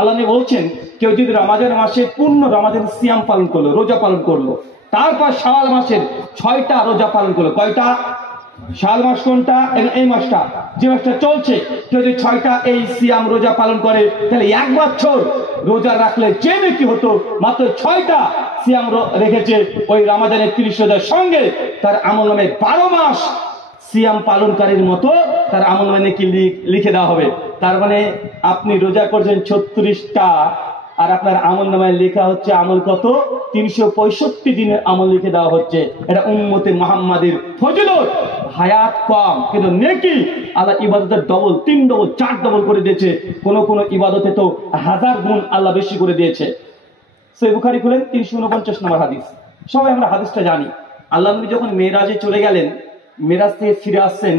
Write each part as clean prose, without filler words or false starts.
আল্লাহ বলছেন কেউ যদি রমাজান মাসে পূর্ণ রমাজান সিয়াম পালন করলো, রোজা পালন করলো, তারপর শাওয়াল মাসের 6টা রোজা পালন করলো। কয়টা? শাওয়াল মাস কোনটা? এই মাসটা, যে মাসটা চলছে। কেউ যদি 6টা এই সিয়াম রোজা পালন করে, তাহলে 1 বছর রোজা রাখলে যে নাকি হতো মাত্র 6টা সিয়াম রেখেছে ওই রমাজানের 30 রোজার সঙ্গে, তার আমলনামে 12 মাস সিয়াম পালনকারীর মতো তার আমলনামে নাকি লিখে দেওয়া হবে। তার মানে আপনি রোজা করছেন 36টা, আর আপনার আমলনামায় লেখা হচ্ছে আমল কত? 365 দিনের আমল লিখে দেওয়া হচ্ছে। এটা উম্মতে মুহাম্মাদের ফজিলত। হায়াত কম কিন্তু নেকি আল্লাহ ইবাদতের ডবল, 3 ডবল, 4 ডবল করে দিয়েছে। কোন কোন ইবাদতে তো 1000 গুণ আল্লাহ বেশি করে দিয়েছে। সহিহ বুখারী খুলেন 349 নম্বর হাদিস। সবাই আমরা হাদিসটা জানি। আল্লাহ নবী যখন মেরাজে চলে গেলেন, মেরাজ থেকে ফিরে আসছেন,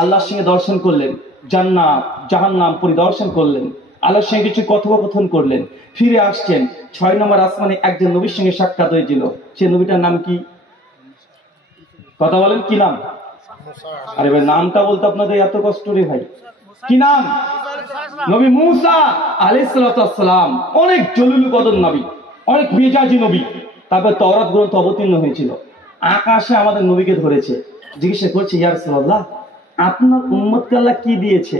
আল্লাহর সঙ্গে দর্শন করলেন, জান্নাত জাহান্নাম পরিদর্শন করলেন, আল্লাহর সঙ্গে কিছু কথোপকথন করলেন, ফিরে আসছেন। 6 নম্বর আসমানে একজন নবীর সঙ্গে সাক্ষাৎ হয়েছিল। সে নবীটার নাম কি? কথা বলেন, কি নাম? আরে ভাই, নামটা বলতে আপনাদের এত কষ্ট রে ভাই। কি নাম? নবী মুসা আলাইহিস সালাম। অনেক জলিল কদর নবী, অনেক মেজাজি নবী। তারপর তাওরাত গ্রন্থ অবতীর্ণ হয়েছিল। আকাশে আমাদের নবীকে ধরেছে, জিজ্ঞাসা করছে, ইয়া রাসূলুল্লাহ, আপনার উম্মতকে আল্লাহ কি দিয়েছে?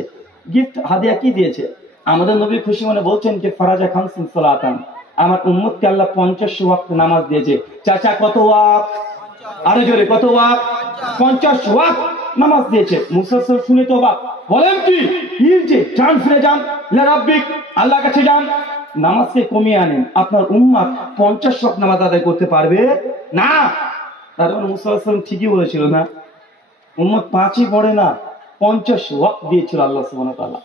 গিফট, হাদিয়া কি দিয়েছে? আমাদের নবী খুশি মনে বলছেন যে ফারাজা খামসিন সালাতান, আমার উম্মতকে আল্লাহ 50 ওয়াক্ত নামাজ দিয়েছে। চাচা কত ওয়াক্ত? আরো জোরে, কত ওয়াক্ত? 50 ওয়াক্ত নামাজ দিয়েছে। মুসা শুনে তো অবাক, বলেন কি? যান, ফিরে যান, ইলা রাব্বিক, আল্লাহর কাছে যান, নামাজকে কমিয়ে আনেন। আপনার উম্মত 50 ওয়াক্ত নামাজ আদায় করতে পারবে না। তার মানে মুসা ঠিকই বলেছিল না? উম্মত 5ই পড়ে না, 50 ওয়াক্ত দিয়েছিল আল্লাহ সুবহানাহু ওয়া তাআলা।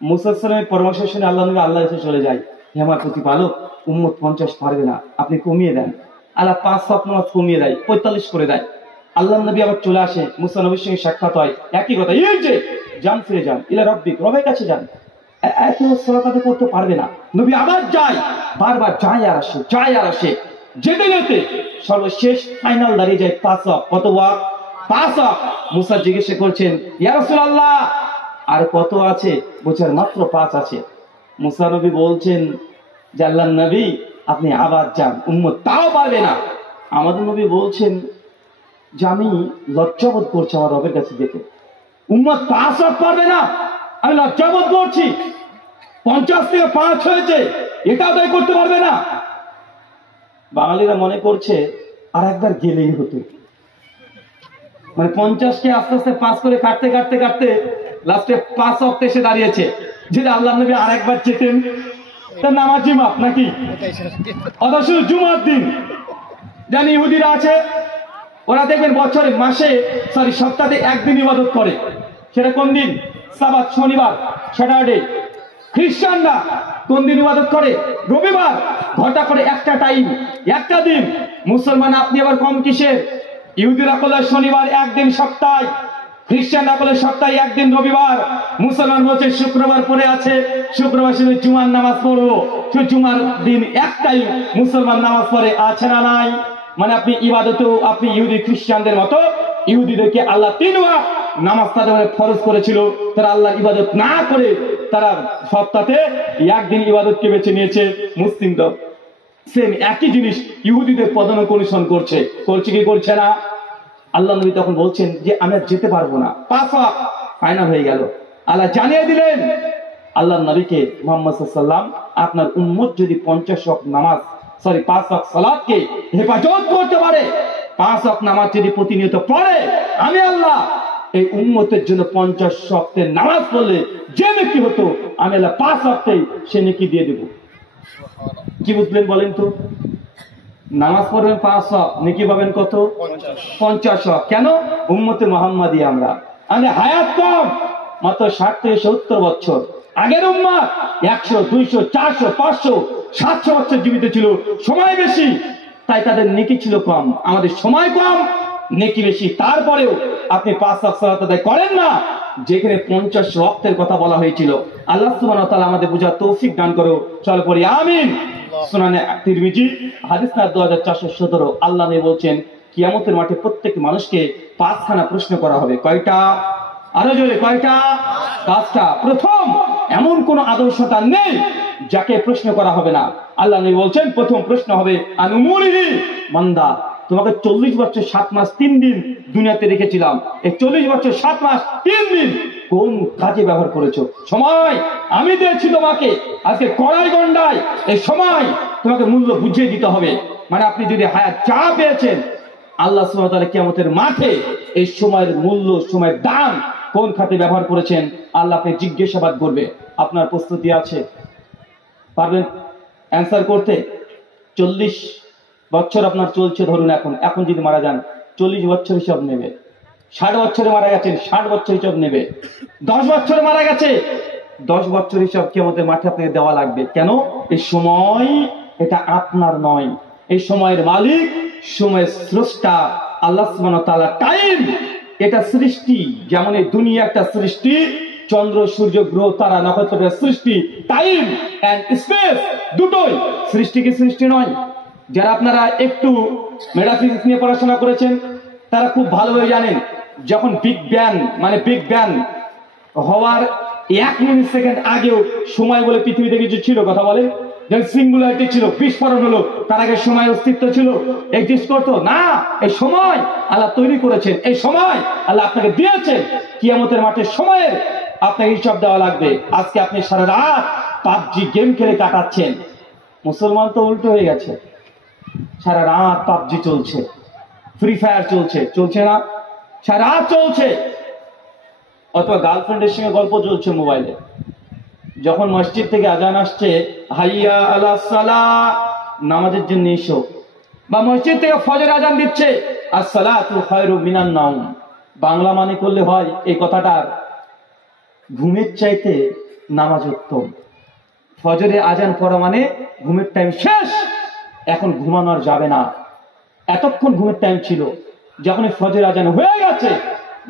মুসা সাল্লামের পরামর্শ শুনে আল্লাহ নবী আল্লাহর কাছে চলে যায়, হে আমার প্রতিপালক, উম্মত 50 পারবে না, আপনি কমিয়ে দেন। আল্লাহ 5 ওয়াক্ত নামাজ কমিয়ে দেয়, 45 করে দেয়। আল্লাহ নবী আবার চলে আসে, মুসা নবীর সঙ্গে সাক্ষাৎ হয়, একই কথা, যান, ফিরে যান, ইলা রাব্বিক, রবের কাছে যান। এত সালাত করতে পারবে না। নবী আবার যায়, বারবার যায় আর আসে, যায় আর আসে। যেতে যেতে সর্বশেষ ফাইনাল দাঁড়িয়ে যায় 5 ওয়াক্ত। কত ওয়াক্ত? 5 ওয়াক্ত। মুসা জিজ্ঞাসা করছেন, ইয়া রাসূলুল্লাহ, আর কত আছে? বলছেন মাত্র 5 আছে। মুসা নবী বলছেন যে আল্লাহর নবী, আপনি আবার যান, উম্মত তাও পারবে না। আমাদের নবী বলছেন যে আমি লজ্জাবোধ করছি আমার রবের কাছে যেতে। উম্মত 5 ওয়াক্ত পারবে না, আমি লজ্জাবোধ করছি। 50 থেকে 5 হয়েছে, এটা আদায় করতে পারবে না। বাঙালিরা মনে করছে আর একবার গেলেই হতো। মানে 50কে আস্তে আস্তে 5 করে কাটতে কাটতে কাটতে লাস্টে 5 ওয়াক্ত এসে দাঁড়িয়েছে। যেটা আল্লাহ নবী আর একবার যেতেন, তার নামাজি মাপ নাকি? অথচ জুমার দিন জানি ইহুদিরা আছে, ওরা দেখবেন বছরে সপ্তাহে একদিন ইবাদত করে। সেটা কোন দিন? সাবাত, শনিবার, স্যাটারডে। খ্রিস্টানরা কোন দিন ইবাদত করে? রবিবার। ঘটা করে একটা টাইম, একটা দিন। মুসলমান আপনি আবার কম কিসের? ইহুদিরা করলে শনিবার একদিন সপ্তাহে, খ্রিস্টানরা করলে সপ্তাহে একদিন রবিবার। মুসলমান বলছে শুক্রবার পরে আছে, শুক্রবার শুধু জুমার নামাজ পড়বো। জুমার দিন একটাই মুসলমান নামাজ পড়ে, আছে না নাই? মানে আপনি ইবাদতেও আপনি ইহুদি খ্রিস্টানদের মতো। ইহুদিদেরকে আল্লাহ 3 ওয়াক্ত নামাজ তাদের ফরজ করেছিল, তারা আল্লাহর ইবাদত না করে তারা সপ্তাহে একদিন ইবাদতকে বেছে নিয়েছে। মুসলিমরা সেম একই জিনিস ইহুদিদের পদানুক অনুসরণ করছে কি করছে না? আল্লাহ নবী তখন বলছেন যে আমি আর যেতে পারবো না। 5 ওয়াক্ত ফাইনাল হয়ে গেল। আল্লাহ জানিয়ে দিলেন আল্লাহ নবীকে, মুহাম্মদ সাল্লাল্লাহু আলাইহি ওয়াসাল্লাম, আপনার উম্মত যদি 50 ওয়াক্ত নামাজ 5 ওয়াক্ত সালাতকে হেফাজত করতে পারে, 5 ওয়াক্ত নামাজ যদি প্রতিনিয়ত পড়ে, আমি আল্লাহ এই উম্মতের জন্য 50 ওয়াক্তের নামাজ পড়লে যে নেকি হতো, আমি আল্লাহ 5 ওয়াক্তেই সে নেকি দিয়ে দেব। কি বুঝলেন বলেন তো? নামাজ পড়বেন 5 ওয়াক্ত, নেকি পাবেন কত? 50 ওয়াক্ত। কেন? উম্মতে মুহাম্মাদি আমরা হায়াত কম, মাত্র 60 থেকে 70 বছর। আগের উম্মত 100, 200, 400, 500, 700 বছর জীবিত ছিল, সময় বেশি, তাই তাদের নেকি ছিল কম। আমাদের সময় কম, নেকি বেশি। তারপরেও আপনি 5 ওয়াক্ত সালাত আদায় করেন না, যেখানে 50 ওয়াক্তের কথা বলা হয়েছিল। আল্লাহ সুবহানাহু ওয়া তাআলা আমাদের বুঝার তৌফিক দান করো। চল পড়ি আমিন। সুনানে তিরমিজি হাদিস নাম্বার 2417। আল্লাহ নবী বলছেন কিয়ামতের মাঠে প্রত্যেক মানুষকে 5খানা প্রশ্ন করা হবে। কয়টা? আরো জোরে, কয়টা? 5টা। প্রথম, এমন কোন আদর্শতা নেই যাকে প্রশ্ন করা হবে না। আল্লাহ নবী বলছেন প্রথম প্রশ্ন হবে আন উমুরিহি, বান্দা তোমাকে 40 বছর 7 মাস 3 দিন দুনিয়াতে রেখেছিলাম, এই 40 বছর 7 মাস 3 দিন কোন কাজে ব্যবহার করেছো? সময় আমি দিয়েছি তোমাকে, আজকে কড়াই গন্ডায় এই সময় তোমাকে মূল্য বুঝিয়ে দিতে হবে। মানে আপনি যদি হায়াত চা পেয়েছেন, আল্লাহ সুবহানাহু ওয়া তাআলা কিয়ামতের মাঠে এই সময়ের মূল্য, সময়ের দাম কোন খাতে ব্যবহার করেছেন আল্লাহ আপনি জিজ্ঞাসাবাদ করবে। আপনার প্রস্তুতি আছে? পারবেন অ্যান্সার করতে? 40 বছর আপনার চলছে ধরুন, এখন যদি মারা যান 40 বছর হিসাব নেবে, 60 বছরে মারা গেছেন 60 বছর হিসাব নেবে, 10 বছরে মারা গেছে 10 বছর হিসাব কিয়ামতের মাঠে আপনাকে দেওয়া লাগবে। কেন? এই সময় এটা আপনার নয়, এই সময়ের মালিক, সময়ের স্রষ্টা আল্লাহ সুবহানাহু ওয়া তাআলা। টাইম এটা সৃষ্টি, যেমন এই দুনিয়া একটা সৃষ্টি, চন্দ্র সূর্য গ্রহ তারা নক্ষত্রের সৃষ্টি। টাইম এন্ড স্পেস দুটোই সৃষ্টি, কি সৃষ্টি নয়? যারা আপনারা একটু মেটাফিজিক্স নিয়ে পড়াশোনা করেছেন তারা খুব ভালোভাবে জানেন, যখন বিগ ব্যাং হওয়ার 1 মিনিট সেকেন্ড আগেও সময় বলে পৃথিবীতে কিছু ছিল? কথা বলে, যখন সিঙ্গুলারিটি ছিল, বিস্ফোরণ হলো, তার আগে সময় অস্তিত্ব ছিল, এক্সিস্ট করতো না। এই সময় আল্লাহ তৈরি করেছেন, এই সময় আল্লাহ আপনাকে দিয়েছেন। কিয়ামতের মাঠে সময়ের আপনাকে হিসাব দেওয়া লাগবে। আজকে আপনি সারা রাত পাবজি গেম খেলে কাটাচ্ছেন, মুসলমান তো উল্টো হয়ে গেছে, সারা রাত পাবজি চলছে, ফ্রি ফায়ার চলছে না? সারা রাত চলছে। অথবা গার্লফ্রেন্ডের সঙ্গে গল্প চলছে মোবাইলে। যখন মসজিদ থেকে আজান আসছে হাইয়া আলাস সালাহ, নামাজের জন্য এসো, বা মসজিদ থেকে ফজর আজান দিচ্ছে আসসালাতু খায়রু মিনান নাওম, বাংলা মানে করলে হয় এই কথাটার, ঘুমের চাইতে নামাজ উত্তম। ফজরে আজান পড়া মানে ঘুমের টাইম শেষ, এখন ঘুমানো আর যাবে না। এতক্ষণ ঘুমের টাইম ছিল, যখন ফজর আজান হয়ে গেছে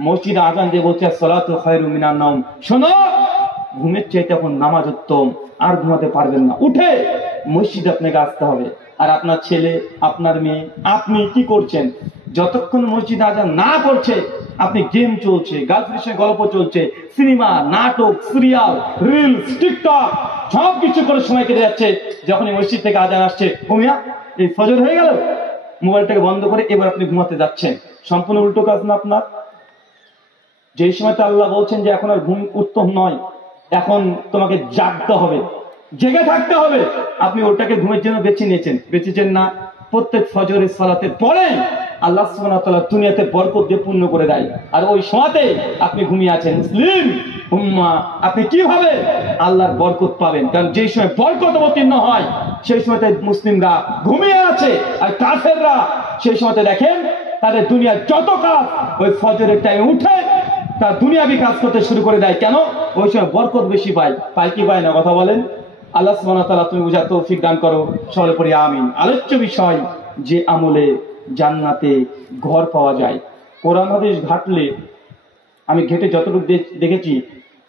মসজিদে আজান দিয়ে বলছে আসসালাতু খায়রু মিনান নাওম, শোনো ঘুমের চাইতে এখন নামাজ উত্তম, আর ঘুমাতে পারবেন না, উঠে মসজিদে আপনাকে আসতে হবে। আর আপনার ছেলে, আপনার মেয়ে, আপনি কি করছেন? যতক্ষণ মসজিদে আজান না করছে আপনি গেম চলছে, গার্লফ্রেন্ডের সঙ্গে গল্প চলছে, সিনেমা, নাটক, সিরিয়াল, রিলস, টিকটক সব কিছু করে সময় কেটে যাচ্ছে। যখনই মসজিদ থেকে আজান আসছে, ঘুমিয়া এই ফজর হয়ে গেল, মোবাইলটাকে বন্ধ করে এবার আপনি ঘুমাতে যাচ্ছেন। সম্পূর্ণ উল্টো কাজ না আপনার? যেই সময়টা আল্লাহ বলছেন যে এখন আর ঘুম উত্তম নয়, এখন তোমাকে জাগতে হবে, জেগে থাকতে হবে, আপনি ওটাকে ঘুমের জন্য বেঁচেছেন না। প্রত্যেক ফজরের সালাতের পরে আল্লাহ সুবহানাহু ওয়া তাআলা দুনিয়াতে বরকত দিয়ে পূর্ণ করে দেয়, আর ওই সময়তে আপনি ঘুমিয়ে আছেন। মুসলিম উম্মাহ, আপনি কিভাবে আল্লাহর বরকত পাবেন? কারণ যেই সময় বরকত অবতীর্ণ হয় সেই সময়তে মুসলিমরা ঘুমিয়ে আছে, আর কাফেররা সেই সময়তে দেখেন তাদের দুনিয়ার যত কাজ ওই ফজরের টাইমে উঠে তার দুনিয়াবি কাজ করতে শুরু করে দেয়। কেন? ওই সময় বরকত বেশি পায় কি পায় না? কথা বলেন। আল্লাহ সুবহানাহু ওয়া তাআলা তুমি বুঝার তৌফিক দান করো, সকলে পড়ি আমিন। আলোচ্য বিষয় যে আমলে জান্নাতে ঘর পাওয়া যায়। কোরআন হাদিস ঘাটলে, আমি ঘেটে যতটুকু দেখেছি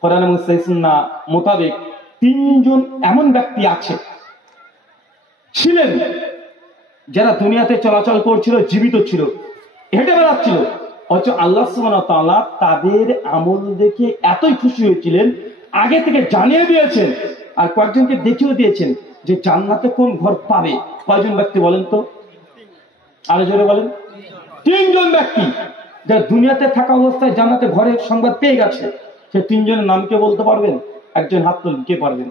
কোরআন এবং সুন্নাহ মোতাবেক 3 জন এমন ব্যক্তি ছিলেন যারা দুনিয়াতে চলাচল করছিল, জীবিত ছিল, হেঁটে বেড়াচ্ছিল, অথচ আল্লাহ সুবহানাহু ওয়া তাআলা তাদের আমল দেখে এতই খুশি হয়েছিলেন, আগে থেকে জানিয়ে দিয়েছেন, আর কয়েকজনকে দেখিয়ে দিয়েছেন যে জান্নাতে কোন ঘর পাবে। কয়জন ব্যক্তি বলেন তো? আরো জোরে বলেন। 3 জন ব্যক্তি যারা দুনিয়াতে থাকা অবস্থায় জান্নাতে ঘরের সংবাদ পেয়ে গেছে। সে 3 জনের নাম কে বলতে পারবেন? একজন হাত তুলুন, কে পারবেন?